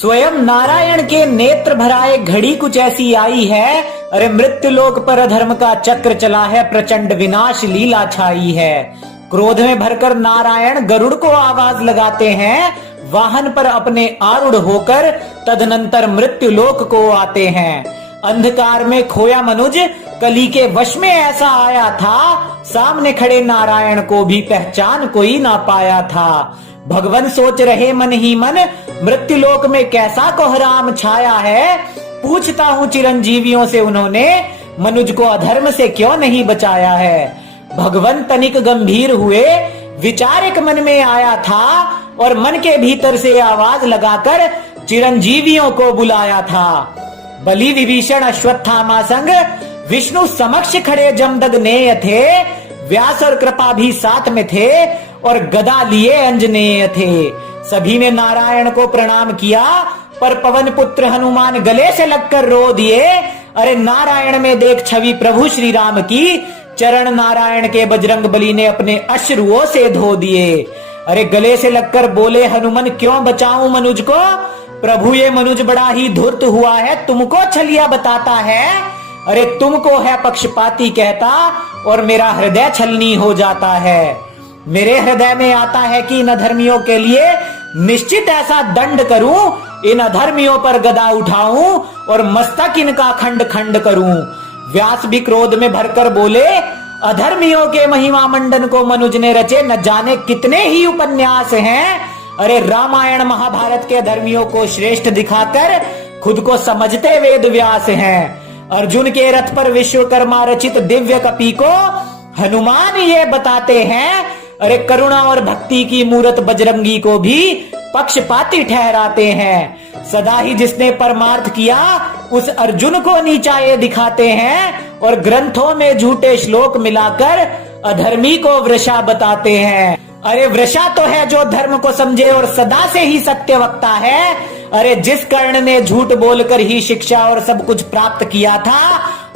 स्वयं नारायण के नेत्र भराए घड़ी कुछ ऐसी आई है। अरे मृत्यु लोक पर अधर्म का चक्र चला है, प्रचंड विनाश लीला छाई है। क्रोध में भरकर नारायण गरुड़ को आवाज लगाते हैं, वाहन पर अपने आरूढ़ होकर तदनंतर मृत्यु लोक को आते हैं। अंधकार में खोया मनुज कली के वश में ऐसा आया था, सामने खड़े नारायण को भी पहचान कोई ना पाया था। भगवान सोच रहे मन ही मन, मृत्यु लोक में कैसा कोहराम छाया है। पूछता हूँ चिरंजीवियों से, उन्होंने मनुज को अधर्म से क्यों नहीं बचाया है। भगवान तनिक गंभीर हुए, विचार एक मन में आया था और मन के भीतर से आवाज लगाकर चिरंजीवियों को बुलाया था। बलि विभीषण अश्वत्थामा संग विष्णु समक्ष खड़े जमदग्नेय थे, व्यास और कृपा भी साथ में थे और गदा लिए अंजनेय थे। सभी ने नारायण को प्रणाम किया, पर पवन पुत्र हनुमान गले से लगकर रो दिए। अरे नारायण में देख छवि प्रभु श्री राम की, चरण नारायण के बजरंग बली ने अपने अश्रुओं से धो दिए। अरे गले से लगकर बोले हनुमान, क्यों बचाऊं मनुज को। प्रभु ये मनुज बड़ा ही धूर्त हुआ है, तुमको छलिया बताता है। अरे तुमको है पक्षपाती कहता और मेरा हृदय छलनी हो जाता है। मेरे हृदय में आता है कि इन अधर्मियों के लिए निश्चित ऐसा दंड करूं, इन अधर्मियों पर गदा उठाऊं और मस्तक इनका खंड खंड करूं। व्यास भी क्रोध में भरकर बोले, अधर्मियों के महिमा मंडन को मनुज ने रचे न जाने कितने ही उपन्यास हैं। अरे रामायण महाभारत के धर्मियों को श्रेष्ठ दिखाकर खुद को समझते वेद व्यास हैं। अर्जुन के रथ पर विश्वकर्मा रचित दिव्य कपि को हनुमान ये बताते हैं। अरे करुणा और भक्ति की मूरत बजरंगी को भी पक्षपाती ठहराते हैं। सदा ही जिसने परमार्थ किया उस अर्जुन को नीचा ये दिखाते हैं और ग्रंथों में झूठे श्लोक मिलाकर अधर्मी को वृषा बताते हैं। अरे वृषा तो है जो धर्म को समझे और सदा से ही सत्य वक्ता है। अरे जिस कर्ण ने झूठ बोलकर ही शिक्षा और सब कुछ प्राप्त किया था,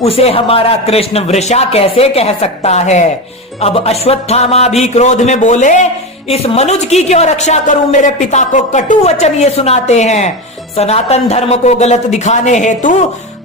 उसे हमारा कृष्ण वृषा कैसे कह सकता है। अब अश्वत्थामा भी क्रोध में बोले, इस मनुज की क्यों रक्षा करूं, मेरे पिता को कटु वचन ये सुनाते हैं। सनातन धर्म को गलत दिखाने हेतु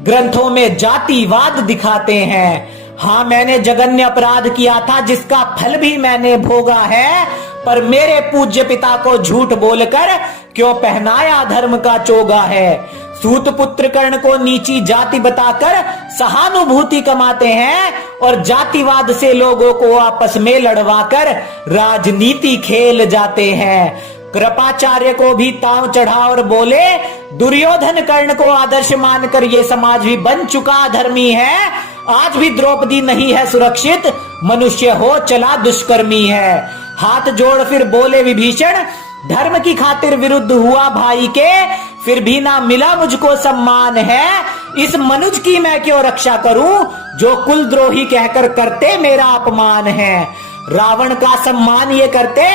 ग्रंथों में जातिवाद दिखाते हैं। हाँ मैंने जघन्य अपराध किया था जिसका फल भी मैंने भोगा है, पर मेरे पूज्य पिता को झूठ बोलकर क्यों पहनाया धर्म का चोगा है। सूत पुत्र कर्ण को नीची जाति बताकर सहानुभूति कमाते हैं और जातिवाद से लोगों को आपस में लड़वाकर राजनीति खेल जाते हैं। कृपाचार्य को भी ताव चढ़ा और बोले, दुर्योधन कर्ण को आदर्श मानकर ये समाज भी बन चुका धर्मी है। आज भी द्रौपदी नहीं है सुरक्षित, मनुष्य हो चला दुष्कर्मी है। हाथ जोड़ फिर बोले विभीषण, धर्म की खातिर विरुद्ध हुआ भाई के, फिर भी ना मिला मुझको सम्मान है। इस मनुज की मैं क्यों रक्षा करूं, जो कुलद्रोही कहकर करते मेरा अपमान है। रावण का सम्मान ये करते,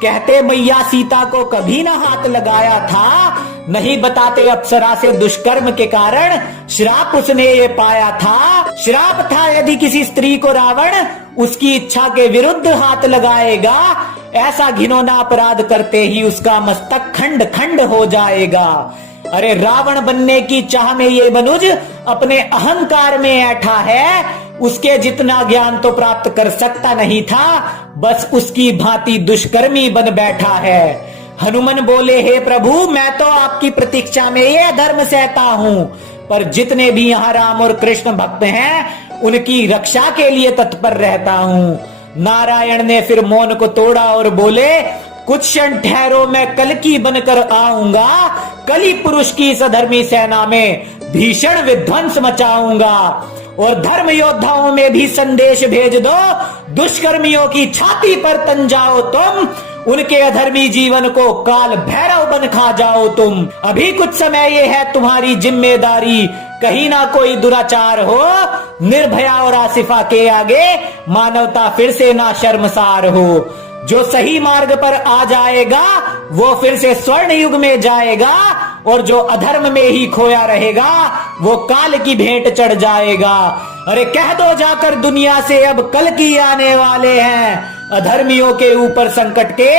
कहते मैया सीता को कभी ना हाथ लगाया था। नहीं बताते अप्सरा से दुष्कर्म के कारण श्राप उसने ये पाया था। श्राप था यदि किसी स्त्री को रावण उसकी इच्छा के विरुद्ध हाथ लगाएगा, ऐसा घिनौना अपराध करते ही उसका मस्तक खंड खंड हो जाएगा। अरे रावण बनने की चाह में ये मनुज अपने अहंकार में ऐठा है, उसके जितना ज्ञान तो प्राप्त कर सकता नहीं था, बस उसकी भांति दुष्कर्मी बन बैठा है। हनुमान बोले, हे प्रभु मैं तो आपकी प्रतीक्षा में ये धर्म सहता हूँ, पर जितने भी यहाँ राम और कृष्ण भक्त हैं उनकी रक्षा के लिए तत्पर रहता हूँ। नारायण ने फिर मौन को तोड़ा और बोले, कुछ क्षण ठहरो, मैं कल की बनकर आऊंगा। कली पुरुष की सधर्मी सेना में भीषण विध्वंस मचाऊंगा और धर्म योद्धाओं में भी संदेश भेज दो, दुष्कर्मियों की छाती पर तन जाओ तुम, उनके अधर्मी जीवन को काल भैरव बन खा जाओ तुम। अभी कुछ समय ये है तुम्हारी जिम्मेदारी, कहीं ना कोई दुराचार हो, निर्भया और आसिफा के आगे मानवता फिर से ना शर्मसार हो। जो सही मार्ग पर आ जाएगा वो फिर से स्वर्ण युग में जाएगा, और जो अधर्म में ही खोया रहेगा वो काल की भेंट चढ़ जाएगा। अरे कह दो जाकर दुनिया से, अब कल की आने वाले हैं, अधर्मियों के ऊपर संकट के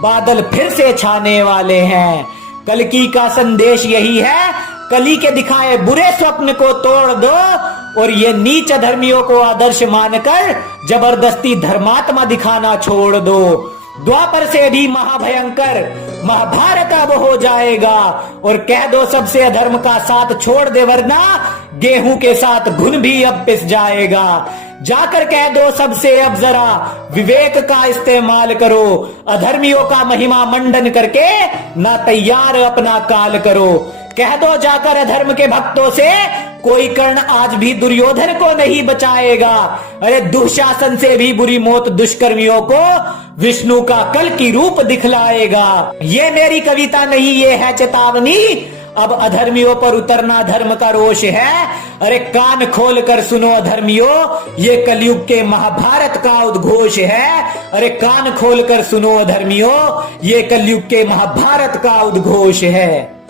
बादल फिर से छाने वाले हैं। कल्कि का संदेश यही है, कली के दिखाए बुरे स्वप्न को तोड़ दो और ये नीच धर्मियों को आदर्श मानकर जबरदस्ती धर्मात्मा दिखाना छोड़ दो। द्वापर से भी महाभयंकर महाभारत अब हो जाएगा और कह दो सबसे अधर्म का साथ छोड़ दे, वरना गेहूं के साथ घुन भी अब पिस जाएगा। जाकर कह दो सबसे अब जरा विवेक का इस्तेमाल करो, अधर्मियों का महिमा मंडन करके ना तैयार अपना काल करो। कह दो जाकर अधर्म के भक्तों से, कोई कर्ण आज भी दुर्योधन को नहीं बचाएगा। अरे दुशासन से भी बुरी मौत दुष्कर्मियों को विष्णु का कल की रूप दिखलाएगा। ये मेरी कविता नहीं, ये है चेतावनी, अब अधर्मियों पर उतरना धर्म का रोष है। अरे कान खोल कर सुनो अधर्मियों, ये कलयुग के महाभारत का उद्घोष है। अरे कान खोल कर सुनो अधर्मियों, ये कलयुग के महाभारत का उद्घोष है।